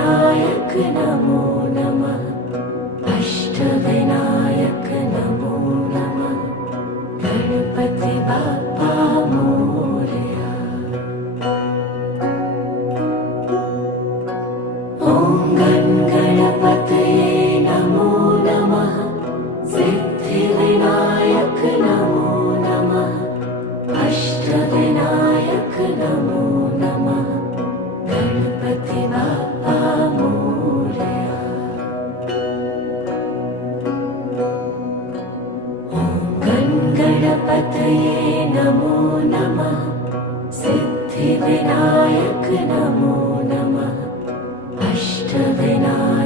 सिद्धिविनायक नमो नमः। अष्टविनायक नमो नमः। गणपति बाप्पा मोरया। ॐ गणपतये नमो नमः। सिद्धिविनायक नमो नमः। अष्टविनायक नमो नमः। गणपति बाप्पा मोरया। ॐ गणपतये नमो नमः। सिद्धिविनायक नमो नमः। अष्टविनायक